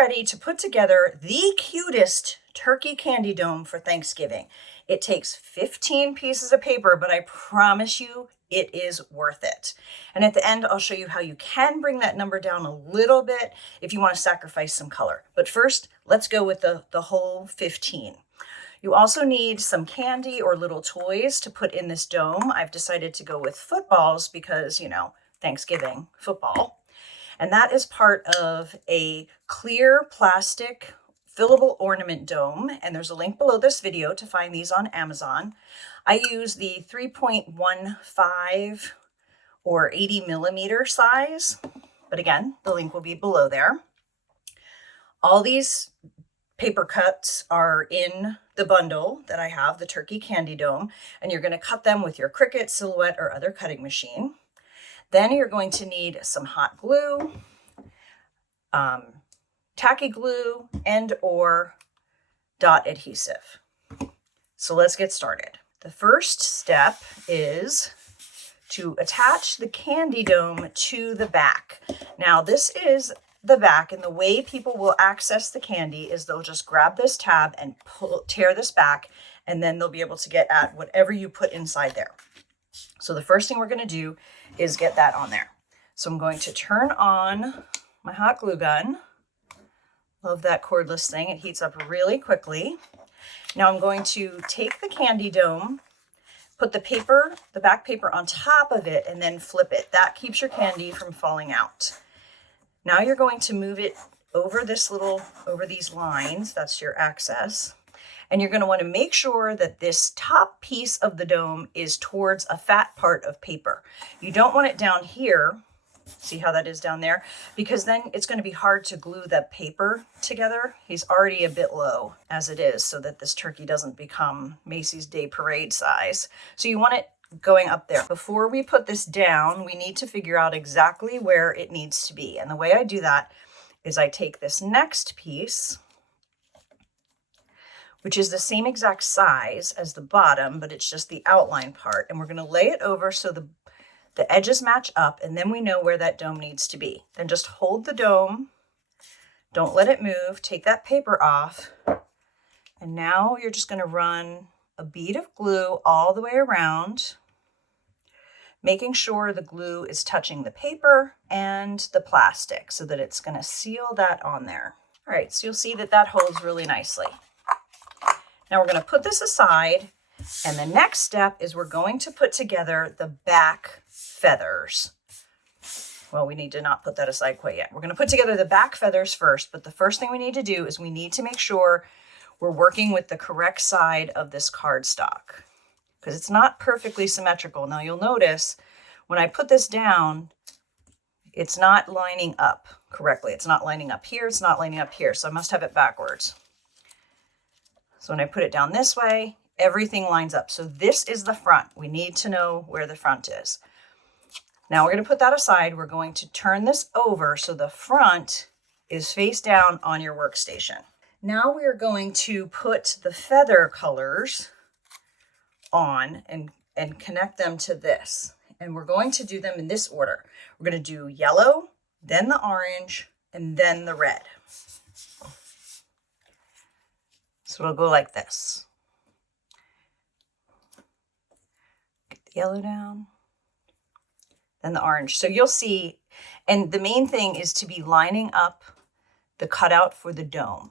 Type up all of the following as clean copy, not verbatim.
ready to put together the cutest turkey candy dome for Thanksgiving. It takes 15 pieces of paper, but I promise you it is worth it. And at the end, I'll show you how you can bring that number down a little bit if you want to sacrifice some color. But first, let's go with the whole 15. You also need some candy or little toys to put in this dome. I've decided to go with footballs because, you know, Thanksgiving, football. And that is part of a clear plastic fillable ornament dome. And there's a link below this video to find these on Amazon. I use the 3.15 or 80 millimeter size. But again, the link will be below there. All these paper cuts are in the bundle that I have, the turkey candy dome, and you're going to cut them with your Cricut, Silhouette, or other cutting machine. Then you're going to need some hot glue, tacky glue, and or dot adhesive. So let's get started. The first step is to attach the candy dome to the back. Now this is the back, and the way people will access the candy is they'll just grab this tab and tear this back, and then they'll be able to get at whatever you put inside there. So the first thing we're going to do is get that on there. So I'm going to turn on my hot glue gun. Love that cordless thing. It heats up really quickly. Now I'm going to take the candy dome, put the paper, the back paper on top of it, and then flip it. That keeps your candy from falling out. Now you're going to move it over over these lines. That's your access. And you're going to want to make sure that this top piece of the dome is towards a fat part of paper. You don't want it down here. See how that is down there? Because then it's going to be hard to glue the paper together. He's already a bit low as it is, so that this turkey doesn't become Macy's Day Parade size. So you want it going up there. Before we put this down, we need to figure out exactly where it needs to be. And the way I do that is I take this next piece, which is the same exact size as the bottom, but it's just the outline part. And we're going to lay it over so the edges match up, and then we know where that dome needs to be. Then just hold the dome. Don't let it move. Take that paper off. And now you're just going to run a bead of glue all the way around, making sure the glue is touching the paper and the plastic so that it's going to seal that on there. All right, so you'll see that that holds really nicely. Now we're going to put this aside, and the next step is we're going to put together the back feathers. Well, we need to not put that aside quite yet. We're going to put together the back feathers first, but the first thing we need to do is we need to make sure we're working with the correct side of this cardstock because it's not perfectly symmetrical. Now you'll notice when I put this down, it's not lining up correctly. It's not lining up here. It's not lining up here. So I must have it backwards. So when I put it down this way, everything lines up. So this is the front. We need to know where the front is. Now we're going to put that aside. We're going to turn this over so the front is face down on your workstation. Now we are going to put the feather colors on and connect them to this. And we're going to do them in this order. We're going to do yellow, then the orange, and then the red. So it'll go like this. Get the yellow down, then the orange. So you'll see, and the main thing is to be lining up the cutout for the dome.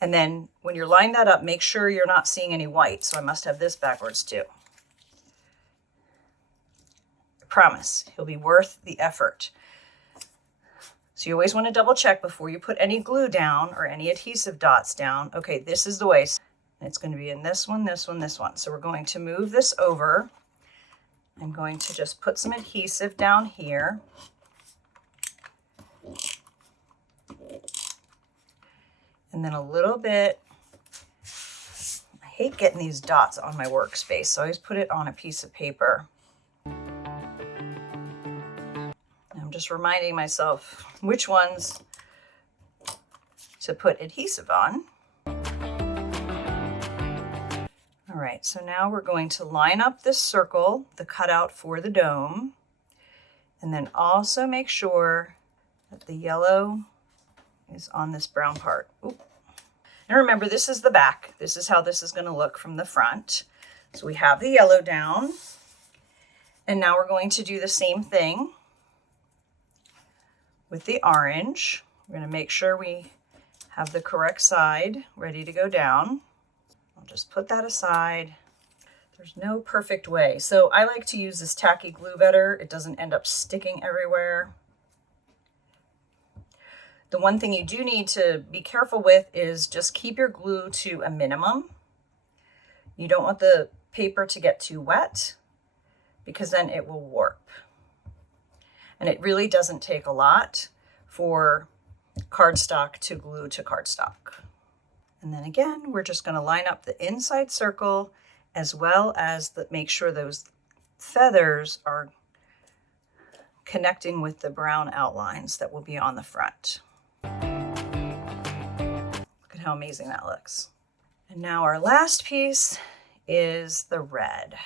And then when you're lining that up, make sure you're not seeing any white. So I must have this backwards too. I promise it'll be worth the effort. So you always want to double check before you put any glue down or any adhesive dots down. Okay, this is the way. It's going to be in this one, this one, this one. So we're going to move this over. I'm going to just put some adhesive down here. And then a little bit, I hate getting these dots on my workspace, so I always put it on a piece of paper. I'm just reminding myself which ones to put adhesive on. All right, so now we're going to line up this circle, the cutout for the dome, and then also make sure that the yellow is on this brown part. Ooh. And remember, this is the back. This is how this is going to look from the front. So we have the yellow down. And now we're going to do the same thing with the orange. We're going to make sure we have the correct side ready to go down. I'll just put that aside. There's no perfect way. So I like to use this tacky glue better. It doesn't end up sticking everywhere. The one thing you do need to be careful with is just keep your glue to a minimum. You don't want the paper to get too wet because then it will warp. And it really doesn't take a lot for cardstock to glue to cardstock. And then again, we're just going to line up the inside circle as well as make sure those feathers are connecting with the brown outlines that will be on the front. Look at how amazing that looks. And now our last piece is the red.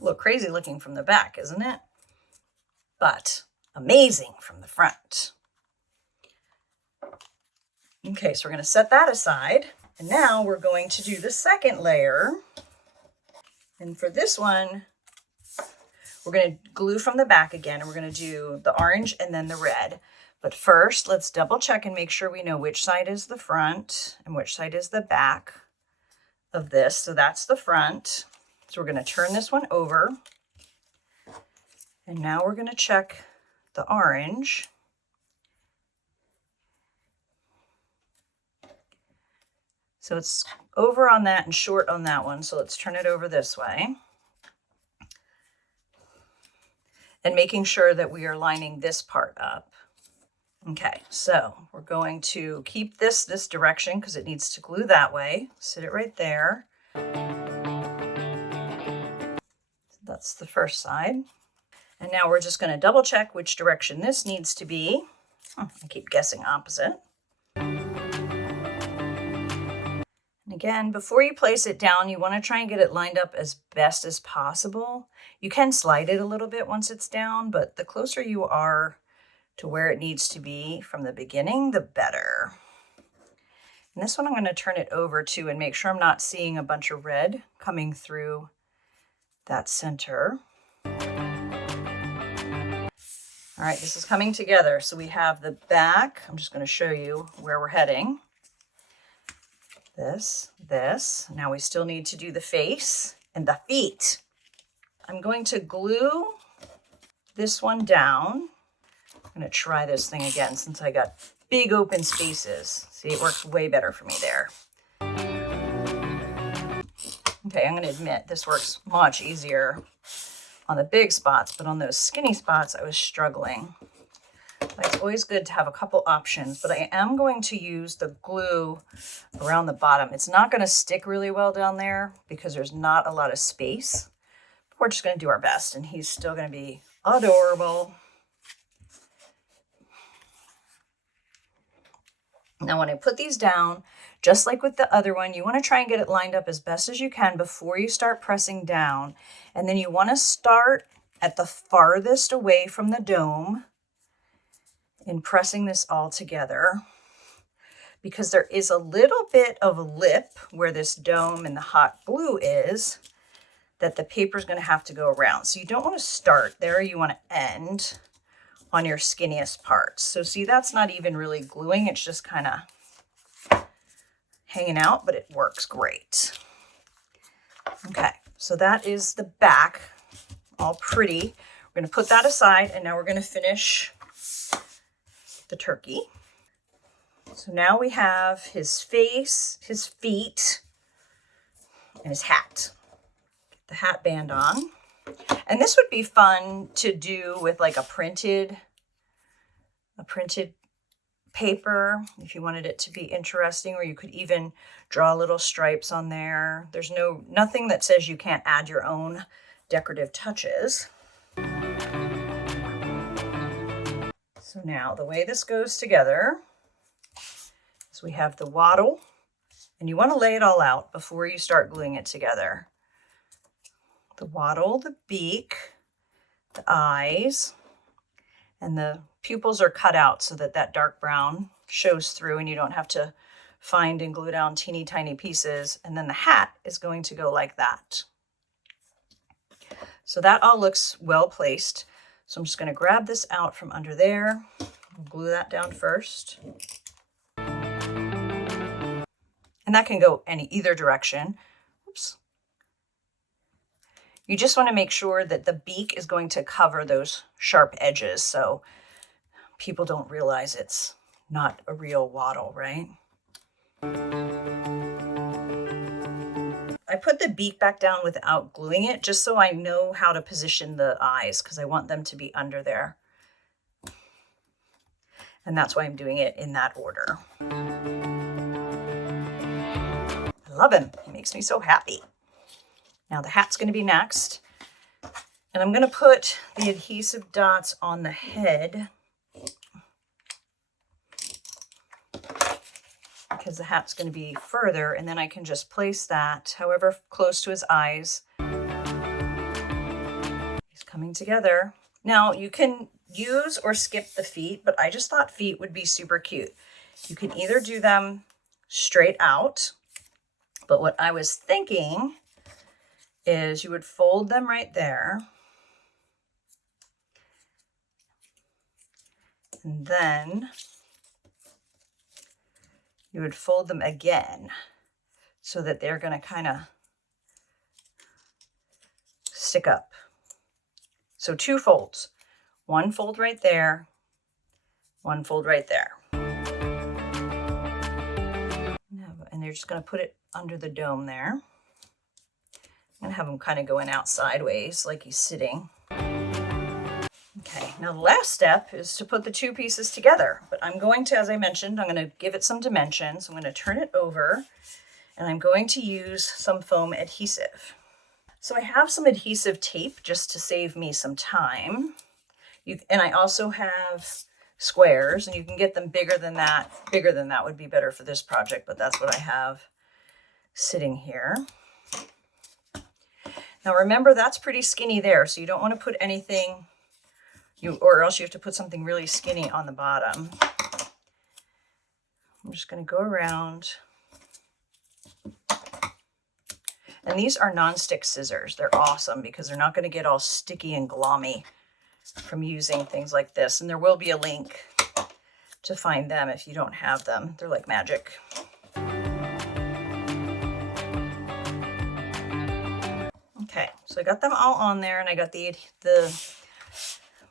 Look crazy looking from the back, isn't it? But amazing from the front. Okay, so we're going to set that aside. And now we're going to do the second layer. And for this one, we're going to glue from the back again, and we're going to do the orange and then the red. But first, let's double check and make sure we know which side is the front and which side is the back of this. So that's the front. So we're going to turn this one over. And now we're going to check the orange. So it's over on that and short on that one. So let's turn it over this way. And making sure that we are lining this part up. Okay, so we're going to keep this direction because it needs to glue that way. Sit it right there. That's the first side. And now we're just going to double check which direction this needs to be. I keep guessing opposite. And again, before you place it down, you want to try and get it lined up as best as possible. You can slide it a little bit once it's down, but the closer you are to where it needs to be from the beginning, the better. And this one I'm going to turn it over to and make sure I'm not seeing a bunch of red coming through that center. All right, this is coming together. So we have the back. I'm just going to show you where we're heading. This. Now we still need to do the face and the feet. I'm going to glue this one down. I'm going to try this thing again since I got big open spaces. See, it works way better for me there. Okay, I'm going to admit this works much easier on the big spots, but on those skinny spots, I was struggling. It's always good to have a couple options, but I am going to use the glue around the bottom. It's not going to stick really well down there because there's not a lot of space. But we're just going to do our best, and he's still going to be adorable. Now, when I put these down, just like with the other one, you want to try and get it lined up as best as you can before you start pressing down. And then you want to start at the farthest away from the dome in pressing this all together, because there is a little bit of a lip where this dome and the hot glue is that the paper is going to have to go around. So you don't want to start there. You want to end on your skinniest parts. So see, that's not even really gluing. It's just kind of hanging out, but it works great. Okay, so that is the back, all pretty. We're going to put that aside, and now we're going to finish the turkey. So now we have his face, his feet, and his hat. Get the hat band on. And this would be fun to do with like a printed paper if you wanted it to be interesting, or you could even draw little stripes on there. There's nothing that says you can't add your own decorative touches. So now the way this goes together is we have the wattle, and you want to lay it all out before you start gluing it together. The wattle, the beak, the eyes, and the pupils are cut out so that that dark brown shows through and you don't have to find and glue down teeny tiny pieces. And then the hat is going to go like that. So that all looks well placed. So I'm just going to grab this out from under there, glue that down first. And that can go either direction. Oops. You just want to make sure that the beak is going to cover those sharp edges so people don't realize it's not a real wattle, right? I put the beak back down without gluing it just so I know how to position the eyes because I want them to be under there. And that's why I'm doing it in that order. I love him. He makes me so happy. Now the hat's going to be next. And I'm going to put the adhesive dots on the head because the hat's going to be further, and then I can just place that however close to his eyes. He's coming together. Now you can use or skip the feet, but I just thought feet would be super cute. You can either do them straight out, but what I was thinking is you would fold them right there. And then you would fold them again so that they're going to kind of stick up. So 2 folds, 1 fold right there, 1 fold right there. And they're just going to put it under the dome there. I'm going to have him kind of going out sideways like he's sitting. Okay, now the last step is to put the 2 pieces together, but I'm going to, as I mentioned, I'm going to give it some dimensions. I'm going to turn it over and I'm going to use some foam adhesive. So I have some adhesive tape just to save me some time. And I also have squares, and you can get them bigger than that. Bigger than that would be better for this project, but that's what I have sitting here. Now remember, that's pretty skinny there, so you don't want to put anything, or else you have to put something really skinny on the bottom. I'm just going to go around. And these are non-stick scissors. They're awesome because they're not going to get all sticky and glommy from using things like this. And there will be a link to find them if you don't have them. They're like magic. Okay, so I got them all on there and I got the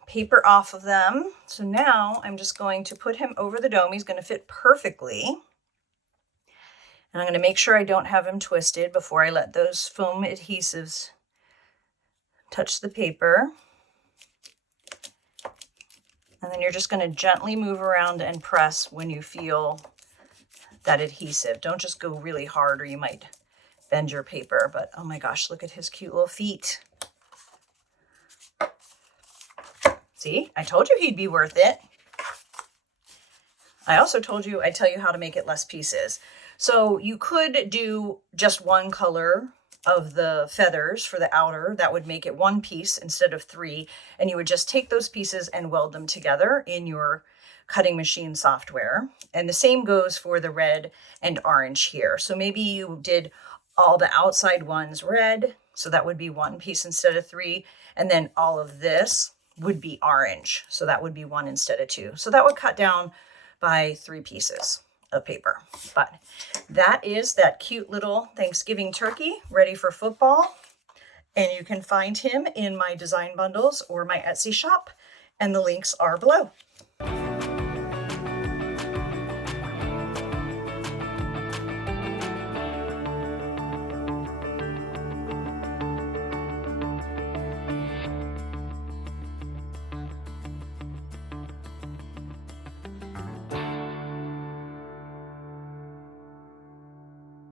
paper off of them. So now I'm just going to put him over the dome. He's going to fit perfectly. And I'm going to make sure I don't have him twisted before I let those foam adhesives touch the paper. And then you're just going to gently move around and press when you feel that adhesive. Don't just go really hard or you might bend your paper. But oh my gosh, look at his cute little feet. See, I told you he'd be worth it. I also told you I'd tell you how to make it less pieces. So you could do just one color of the feathers for the outer. That would make it 1 piece instead of 3. And you would just take those pieces and weld them together in your cutting machine software. And the same goes for the red and orange here. So maybe you did all the outside ones red. So that would be 1 piece instead of 3. And then all of this would be orange. So that would be 1 instead of 2. So that would cut down by 3 pieces of paper. But that is that cute little Thanksgiving turkey ready for football. And you can find him in my design bundles or my Etsy shop. And the links are below.